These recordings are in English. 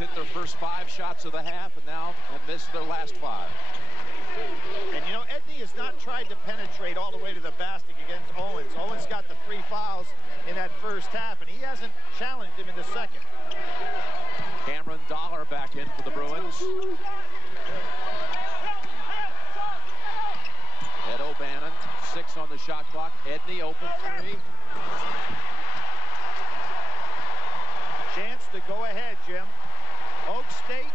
hit their first 5 shots of the half and now have missed their last 5. And you know, Edney has not tried to penetrate all the way to the basket against Owens. Owens got the 3 fouls in that first half, and he hasn't challenged him in the second. Cameron Dollar back in for the Bruins. Ed O'Bannon, 6 on the shot clock. Edney open 3. Chance to go ahead, Jim. Oak State,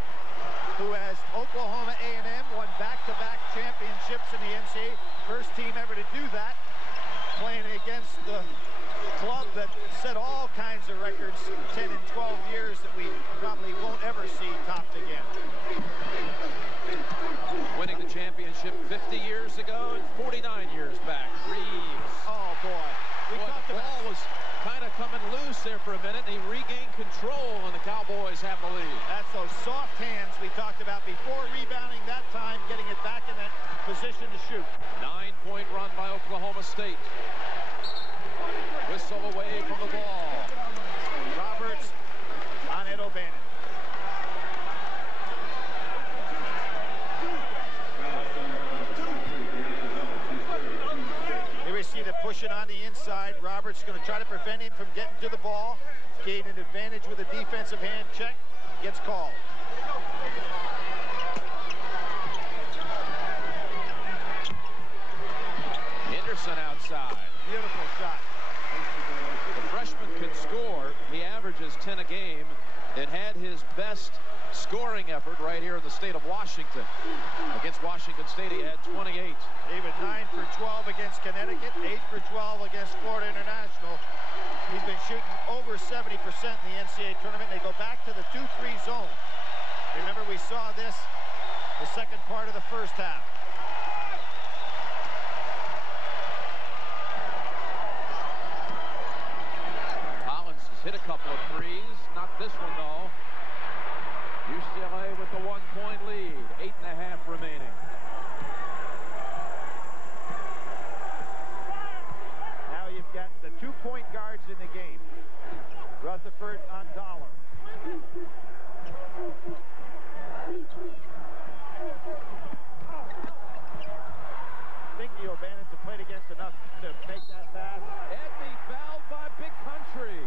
who has Oklahoma A&M, won back-to-back championships in the NCAA. First team ever to do that, playing against the club that set all kinds of records 10 and 12 years that we probably won't ever see topped again. Winning the championship 50 years ago and 49 years back. Reeves. Oh, boy. The ball was kind of coming loose there for a minute, and he regained control, and the Cowboys have the lead. That's those soft hands we talked about before, rebounding that time, getting it back in that position to shoot. 9-point run by Oklahoma State. Whistle away from the ball. Roberts on Ed O'Bannon. Here we see the pushing on the inside. Roberts going to try to prevent him from getting to the ball. Gain an advantage with a defensive hand check. Gets called. Henderson outside. Beautiful shot. The freshman can score. He averages 10 a game and had his best scoring effort right here in the state of Washington. Against Washington State, he had 28. He was 9 for 12 against Connecticut, 8 for 12 against Florida International. He's been shooting over 70% in the NCAA tournament. They go back to the 2-3 zone. Remember, we saw this the second part of the first half. Collins has hit a couple of threes. Not this one, though. UCLA with the 1-point lead. 8.5 remaining. Now you've got the 2-point guards in the game. Rutherford on Dollar. Thinking O'Bannon to play against enough to make that pass. Edney fouled by Big Country.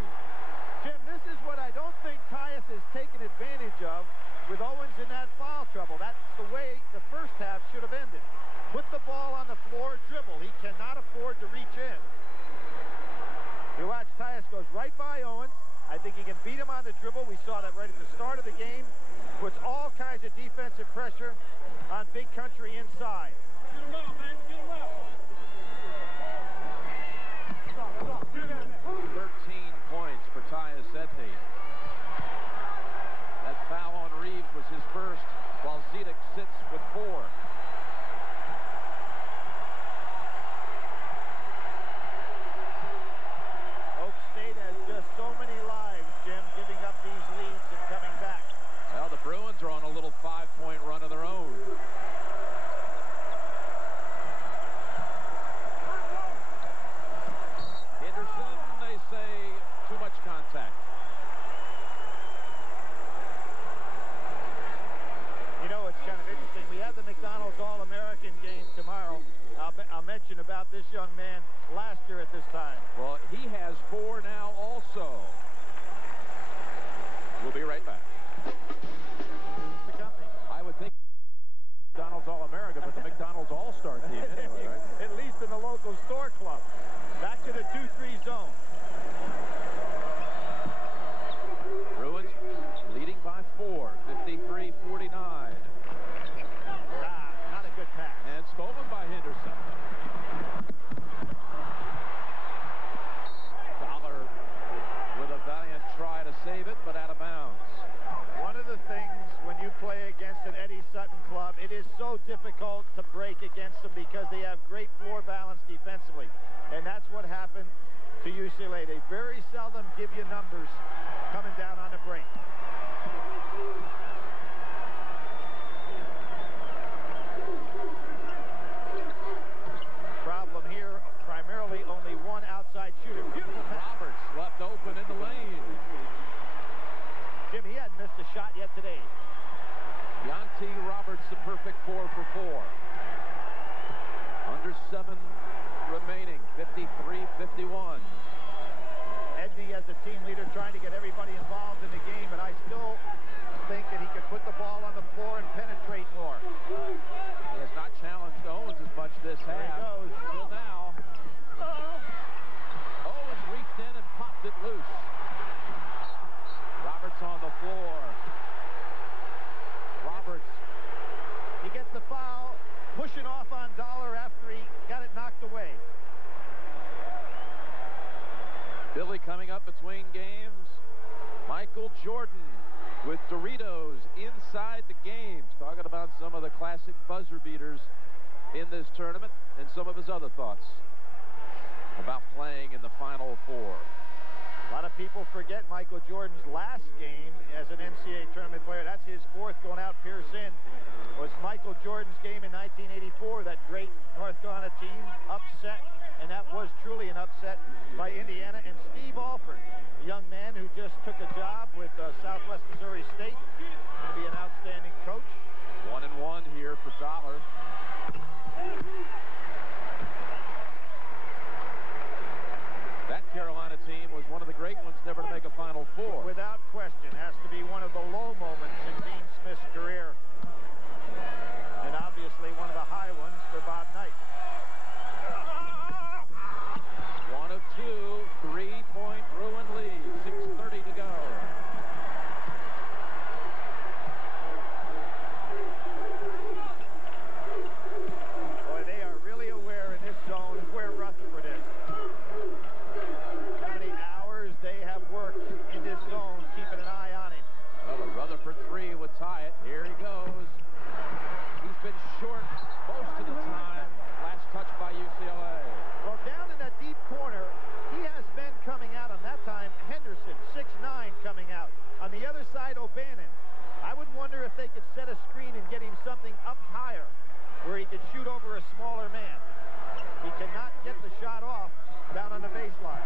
Jim, this is what I don't think Tyus has taken advantage of with Owens in that foul trouble. That's the way the first half should have ended. Put the ball on the floor, dribble. He cannot afford to reach in. You watch, Tyus goes right by Owens. I think he can beat him on the dribble. We saw that right at the start of the game. Puts all kinds of defensive pressure on Big Country inside. Get him out, man. Get him out. 13 points for Tyus Edney. That foul on Reeves was his first, while Zedek sits with 4. Oak State has just so many lives, Jim, giving up these leads and coming back. Well, the Bruins are on a little 5-point run of their own. Henderson, they say, too much contact. You know, it's kind of interesting. We have the McDonald's All-American game tomorrow. I'll mention about this young man last year at this time. Well, he has 4 now also. We'll be right back. The company. I would think McDonald's All-America, but the McDonald's All-Star team anyway, right? At least in the local store club. Back to the 2-3 zone. Bruins leading by 4, 53-49. Not a good pass. And stolen by Henderson. Dollar with a valiant try to save it, but out of bounds. One of the things when you play against an Eddie Sutton club, it is so difficult to break against them because they have great floor balance defensively. And that's what happened to UCLA. They very seldom give you numbers coming down on the break. Problem here, primarily only one outside shooter. Beautiful pass. Roberts left open in the lane. Jim, he hadn't missed a shot yet today. Yanti Roberts, the perfect 4 for 4. Under 7 remaining, 53-51. Edney as the team leader trying to get everybody involved in the game, but I still think that he could put the ball on the floor and penetrate more. He has not challenged Owens as much this half. There he goes. Till now. Owens reached in and popped it loose. Roberts on the floor. Roberts. He gets the foul, pushing off on Dollar after he got it knocked away. Billy coming up between games. Michael Jordan with Doritos inside the games. Talking about some of the classic buzzer beaters in this tournament and some of his other thoughts about playing in the Final Four. A lot of people forget Michael Jordan's last game as an NCAA tournament player. That's his 4th going out Pearson. Was Michael Jordan's game in 1984, that great North Carolina team upset, and that was truly an upset by Indiana. And Steve Alford, a young man who just took a job with Southwest Missouri State, going to be an outstanding coach. 1-1 here for Dollar. That Carolina team was one of the great ones never to make a Final Four. Without question, has to be one of the low moments in Dean Smith's career. And obviously one of the high ones for Bob Knight. 1 of 2, 3-point Bruin lead, 6:30 to go. Boy, they are really aware in this zone where Rutherford is. How many hours they have worked in this zone, keeping an eye on him. Well, a Rutherford 3 would tie it. Here he goes. He's been short most of the time. Last touch by UCLA. Well, down in that deep corner, he has men coming out on that time. Henderson, 6'9", coming out. On the other side, O'Bannon. I would wonder if they could set a screen and get him something up higher where he could shoot over a smaller man. He cannot get the shot off down on the baseline.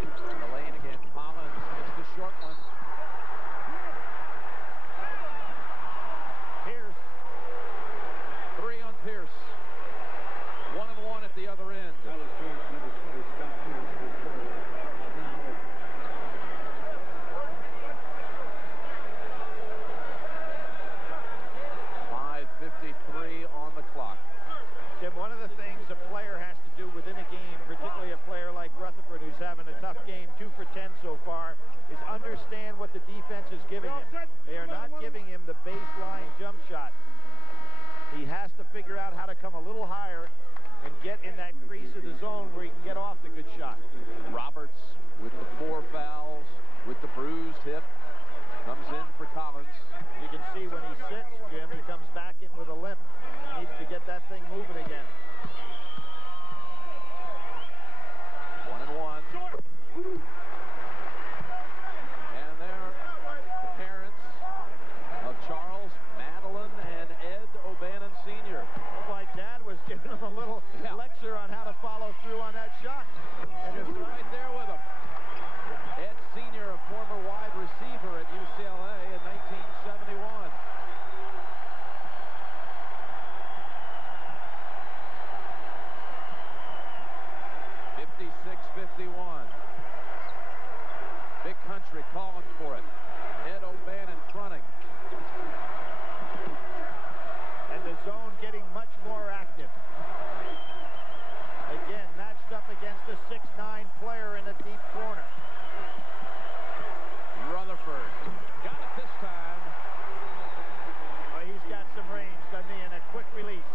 In the lane again, Collins hits the short one. Pierce. 3 on Pierce. 1-1 at the other end. 5:53 on the clock. Tim, one of the things a player has to do within a game, particularly a player like Rutherford who's having a tough game, 2 for 10 so far, is understand what the defense is giving him. They are not giving him the baseline jump shot. He has to figure out how to come a little higher and get in that crease of the zone where he can get off the good shot. Roberts with the 4 fouls, with the bruised hip, comes in for Collins. You can see when he sits, Jim, he comes back in with a limp. Needs to get that thing moving again. 1-1. And there, the parents of Charles, Madeline, and Ed O'Bannon Sr. Looked like Dad was giving him a little lecture on how to follow through on that shot. And it's right there with him. Ed Sr., a former wide receiver at UCLA in 1971. 56-51. Big country calling for it. Ed O'Bannon fronting. And the zone getting much more active. Again, matched up against a 6'9" player in the deep corner. Rutherford got it this time. Well, he's got some range, doesn't he, and a quick release.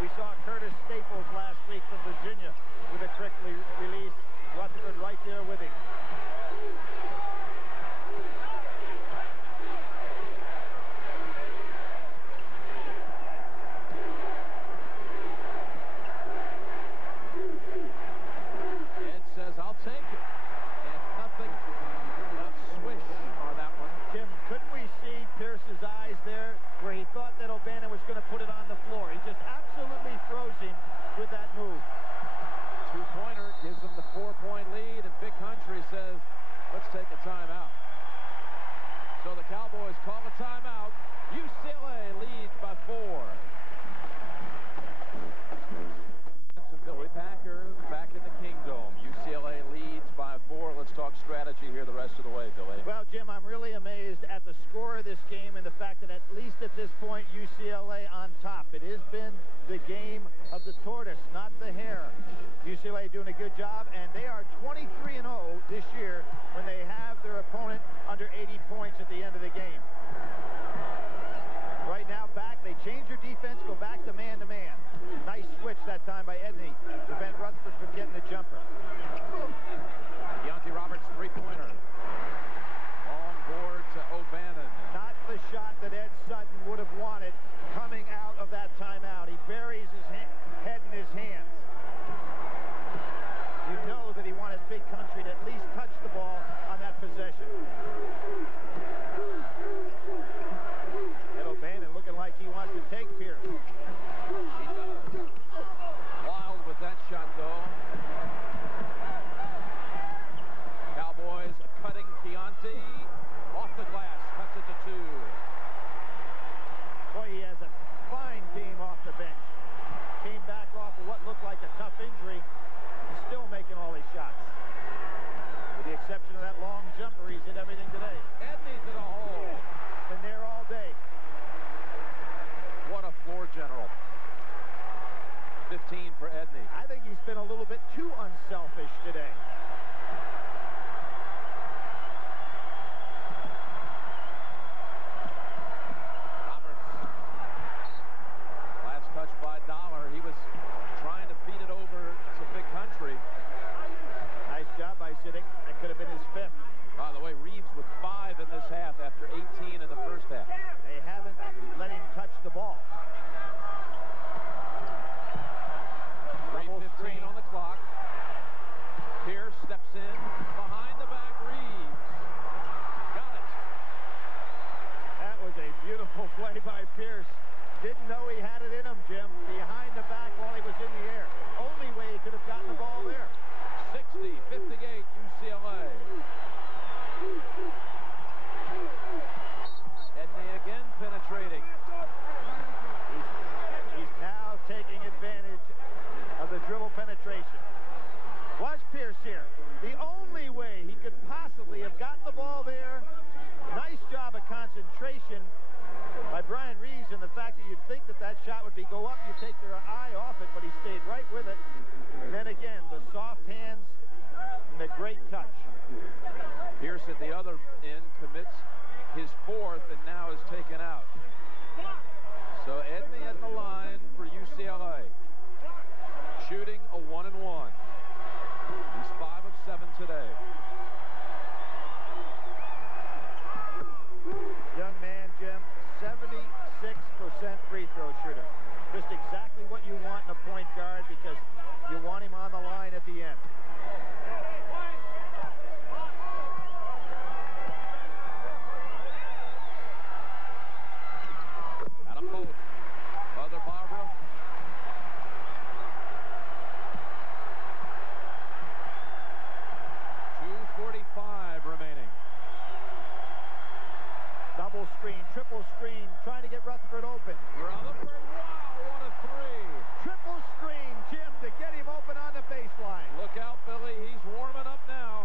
We saw Curtis Staples last week from Virginia with a quick release. Rutherford right there with him. Ed says, I'll take it. And nothing but swish on that one. Tim, couldn't we see Pierce's eyes there where he thought that O'Bannon was going to put it on the floor? He just absolutely throws him with that move. Two-pointer gives them the 4-point lead, and Big Country says, let's take a timeout. So the Cowboys call a timeout. UCLA leads by 4. Billy Packer back in the Kingdome. UCLA leads by 4. Let's talk strategy here the rest of the way, Billy. Well, Jim, I'm really amazed at the score of this game and the fact that at least at this point, UCLA on top. It has been the game of the tortoise, not the hare. UCLA doing a good job, and they are 23-0 this year when they have their opponent under 80 points at the end of the game. Right now, back, they change their defense, go back to man-to-man. Nice switch that time by Edney to prevent Rutherford from getting the jumper. Deontay Roberts, three-pointer. Long board to O'Bannon. Not the shot that Ed Sutton would have wanted coming out of that timeout. He buries his head in his hands. You know that he wanted Big Country to at least touch the ball on that possession. Ed O'Bannon looking like he wants to take Pierce. He does. Wild with that shot, though. Cowboys cutting Keontae off the glass. Cuts it to 2. Boy, he has a fine game off the bench. Came back off of what looked like a tough injury. He's still making all his shots. With the exception of that long jumper, he's hit everything today. Edney's in a hole. Been there all day. What a floor general. 15 for Edney. I think he's been a little bit too unselfish today. Roberts. Last touch by Dollar. He was trying to feed it over to Big Country. Nice job by Zidek. That could have been his 5th. By the way, Reeves with 5 in this half after 18 in the first half. They haven't let him touch the ball. 3:15 on the clock. Pierce steps in. Behind the back, Reeves. Got it. That was a beautiful play by Pierce. Didn't know he had it in him, Jim. Behind the back while he was in the air. Only way he could have gotten the ball there. 60-58 UCLA. Edney again penetrating. He's now taking advantage of the dribble penetration. Watch Pierce here. The only way he could possibly have gotten the ball there. Nice job of concentration by Brian Reeves, and the fact that you'd think that that shot would be go up, you take your eye off it, but he stayed right with it. And then again, the soft hands and the great touch. Pierce at the other end commits his 4th and now is taken out. So Edney at the line for UCLA. Shooting a 1-and-1. He's 5 of 7 today. Young man, Jim, 76% free throw shooter. Just exactly what you want in a point guard because you want him on the line at the end. Adam Bolt. Other Barbara. .245 remaining. Double screen, triple screen, trying to get Rutherford open. Rutherford, wow, what a 3. Triple screen, Jim, to get him open on the baseline. Look out, Billy, he's warming up now.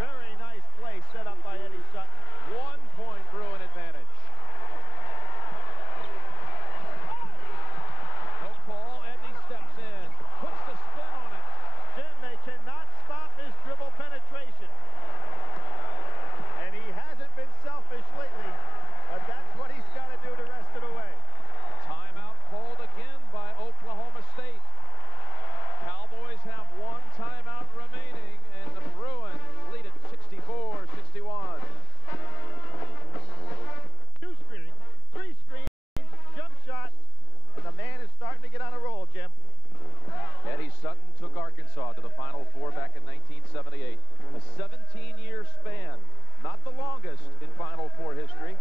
Very nice play set up by Eddie Sutton. 1-point Bruin advantage. No call, Edney steps in, puts the spin on it. Jim, they cannot stop his dribble penetration. And he hasn't been selfish lately, but that's what he's got to do the rest of the way. Timeout called again by Oklahoma State. Cowboys have 1 timeout remaining, and the Bruins lead it 64-61. 2 screens, 3 screens, jump shot, and the man is starting to get on a roll, Jim. Eddie Sutton took Arkansas to the Final Four back in 1978. A 17-year span, not the longest in Final Four history.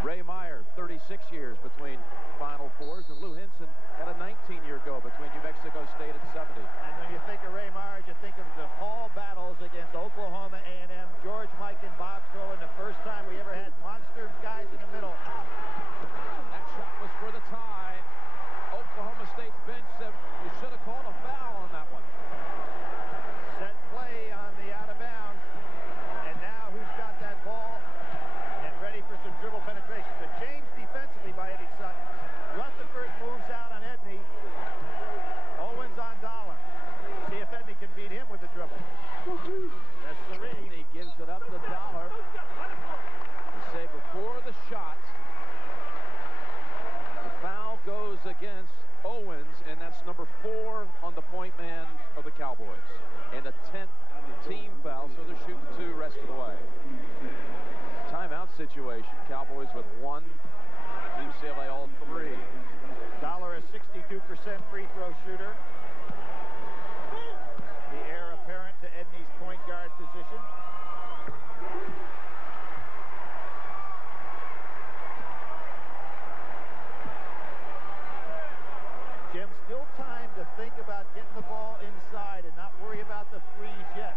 Ray Meyer, 36 years between Final Fours, and Lou Hinson had a 19-year go between New Mexico State and 70. And when you think of Ray Meyer, you think of the Paul battles against Oklahoma A&M, George, Mike, and Bob Curlin. The first time we ever had monster guys in the middle. That shot was for the tie. Oklahoma State's bench said you should have called a foul on that one. Set play on the out of bounds. And now who's got that ball and ready for some dribble penetration? The change defensively by Eddie Sutton. Rutherford moves out on Edney. Owens on Dollar. See if Edney can beat him with the dribble. That's three. He gives it up to Dollar. To say before the shot, the foul goes against Owens, and that's number 4 on the point man of the Cowboys. And the 10th team foul, so they're shooting 2 rest of the way. Timeout situation. Cowboys with 1. UCLA all 3. Dollar a 62% free throw shooter. The heir apparent to Edney's point guard position. Jim, still time to think about getting the ball inside and not worry about the threes yet.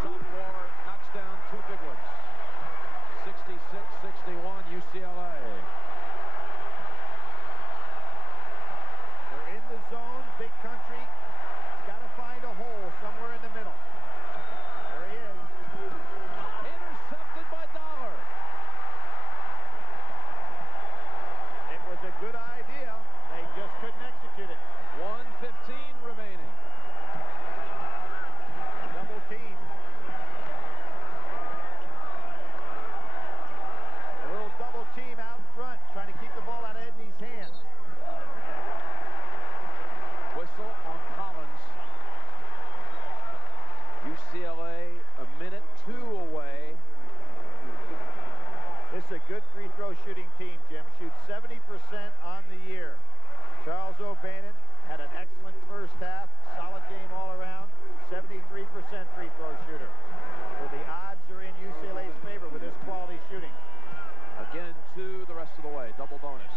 Sophomore knocks down 2 big ones. 66-61 UCLA. They're in the zone, big country. Got to find a hole somewhere in the middle. There he is. Intercepted by Dollar. It was a good idea. They just couldn't execute it. 1:15 remaining. Double team. A little double team out front, trying to keep the ball out of Edney's hands. Whistle on Collins. UCLA a minute 2 away. This is a good free throw shooting team, Jim. Shoots 70% on the year. Charles O'Bannon had an excellent first half. Solid game all around. 73% free throw shooter. So the odds are in UCLA's favor with this quality shooting. Again, 2 the rest of the way. Double bonus.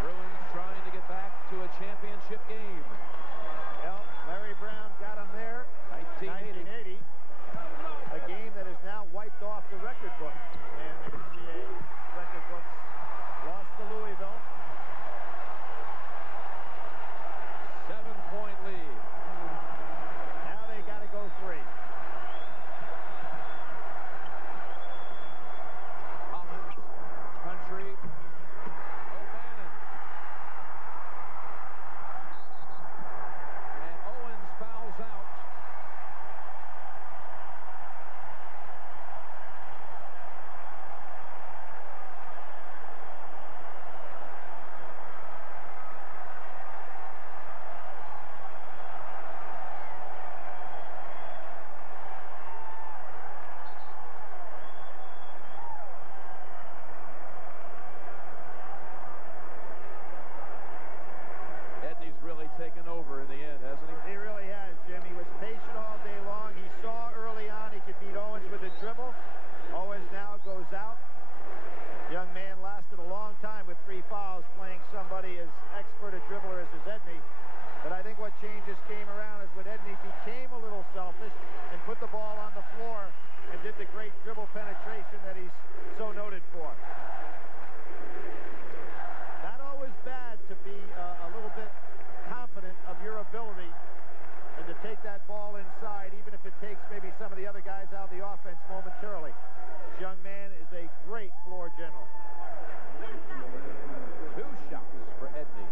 Bruins trying to get back to a championship game. Well, Larry Brown got him there. 1980. A game that is now wiped off the record book. And the NCAA record books lost to Louisville. 7-point lead. Now they got to go 3. Collins, Country, O'Bannon. And Owens fouls out. Edney's really taken over in the end, hasn't he? He really has, Jim. He was patient all day long. He saw early on he could beat Owens with a dribble. Owens now goes out. Young man lasted a long time with 3 fouls, playing somebody as expert a dribbler as Edney. But I think what changed this game around is when Edney became a little selfish and put the ball on the floor and did the great dribble penetration that he's so noted for. Not always bad to be a little bit confident of your ability and to take that ball inside, even if it takes maybe some of the other guys out of the offense momentarily. This young man is a great floor general. 2 shots for Edney.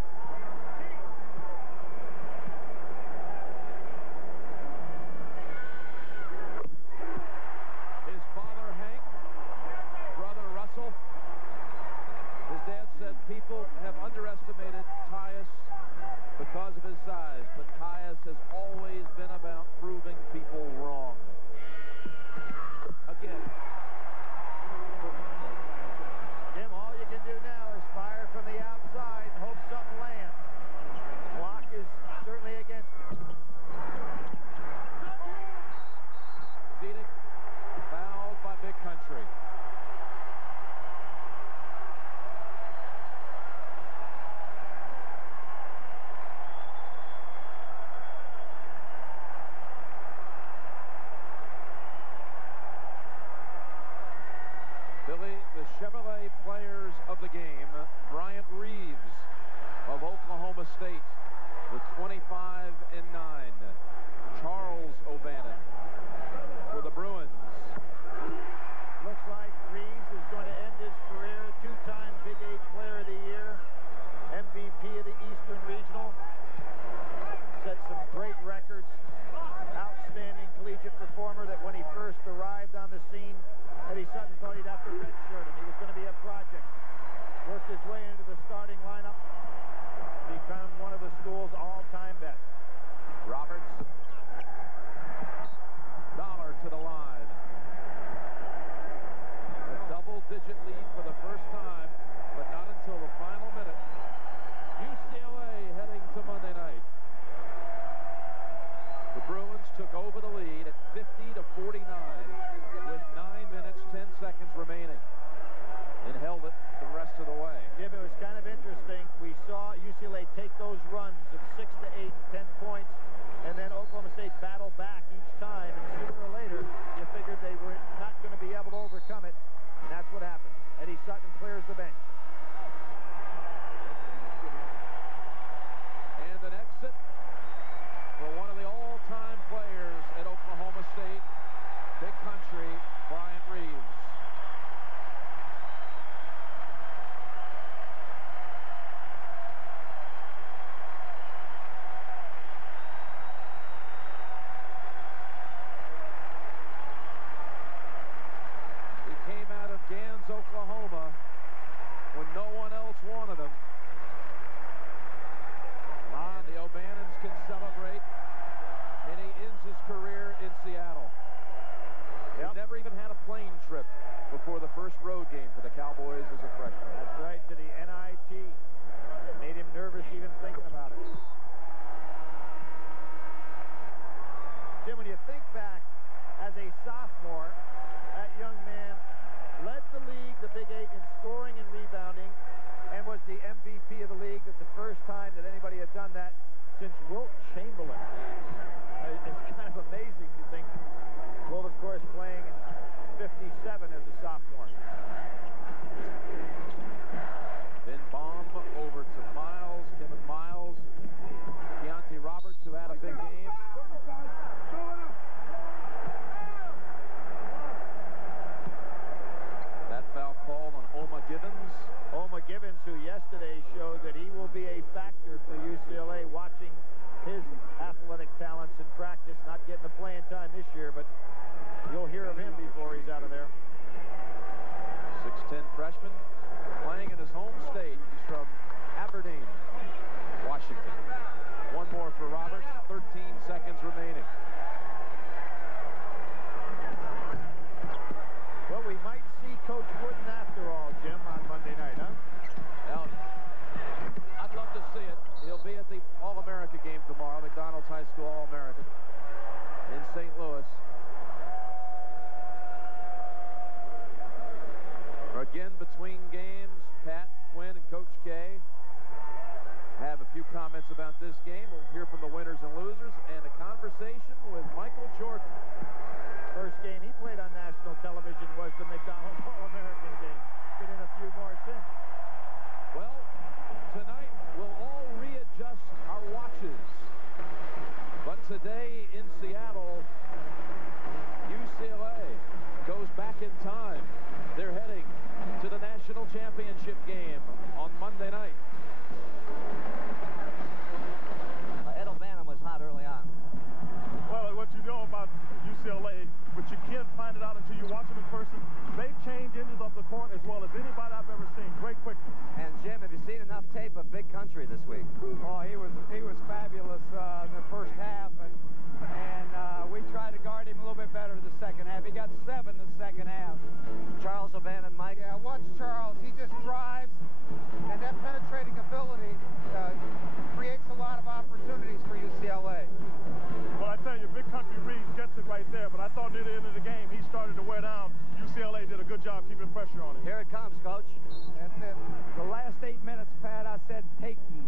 His father, Hank, brother, Russell. His dad said people have underestimated Tyus because of his size, but Tyus has always been about proving people wrong. Again. the Chevrolet players of the game. Bryant Reeves of Oklahoma State with 25 and 9. Charles O'Bannon for the Bruins. Looks like Reeves is going to end his career two-time Big 8 Player of the Year, MVP of the Eastern Regional. Set some great records. Outstanding collegiate performer that when he first arrived on the scene, Eddie Sutton thought he'd have to redshirt him. He was going to be a project. Worked his way into the starting lineup. Become one of the school's all-time best. Roberts. Dollar to the line. A double-digit lead for the first time, but not until the final minute. UCLA heading to Monday night. The Bruins took over the lead at 50-49 with 9 minutes, 10 seconds remaining, and held it the rest of the way. Jim, it was kind of interesting. We saw UCLA take those runs of 6 to 8, 10 points, and then Oklahoma State battle back each time, and sooner or later, you figured they were not going to be able to overcome it, and that's what happened. Eddie Sutton clears the bench. And an exit for one of the all-time players at Oklahoma State, Big Country, Bryant Reeves. He came out of Gans, Oklahoma, when no one else wanted him. And the O'Bannons can celebrate, and he ends his career in Seattle. He never even had a plane trip before the first road game for the Cowboys as a freshman. That's right, to the NIT. It made him nervous even thinking about it. Jim, when you think back, as a sophomore, that young man led the league, the Big 8, in scoring and rebounding, and was the MVP of the league. That's the first time that anybody had done that since Wilt Chamberlain. It's kind of amazing to think. Wilt, of course, playing in 57 as a sophomore. Then bomb over to Miles, Kevin Miles, Keontae Roberts, who had a big game. That foul called on Oma Gibbons. Oma Gibbons, who yesterday showed that he will be a factor for UCLA, watching his athletic talents in practice, not getting the playing time this year, but you'll hear of him before he's out of there. 6'10 freshman, playing in his home state. He's from Aberdeen, Washington. One more for Roberts, 13 seconds remaining. Well, we might see Coach Wooden after all, Jim, on Monday night, huh? Well, I'd love to see it. He'll be at the All-America game tomorrow, McDonald's High School All-America in St. Louis. Again, between games, Pat Quinn and Coach K have a few comments about this game. We'll hear from the winners and losers and a conversation with Michael Jordan. First game he played on national television was the McDonald's All-American game. Been in a few more since. Well, tonight we'll all readjust our watches. But today in Seattle, UCLA goes back in time. They're heading to the national championship game on Monday night. Ed O'Bannon was hot early on. Well, what you know about UCLA, but you can't find it out until you watch them in person. They change ends of the court as well as anybody I've ever seen. Great quickness. And Jim, have you seen enough tape of Big Country this week? Oh, he was fabulous in the first half, and we tried to guard him a little bit better the second half. He got 7 the second half. Charles O'Bannon, Mike. Yeah, watch Charles. He just drives, and that penetrating ability creates a lot of opportunities for UCLA. Well, I tell you, Big Country Reeves gets it right there, but I thought near the end of the game he started to wear down. UCLA did a good job keeping pressure on him. Here it comes, Coach. And then the last 8 minutes, Pat, I said, take ye.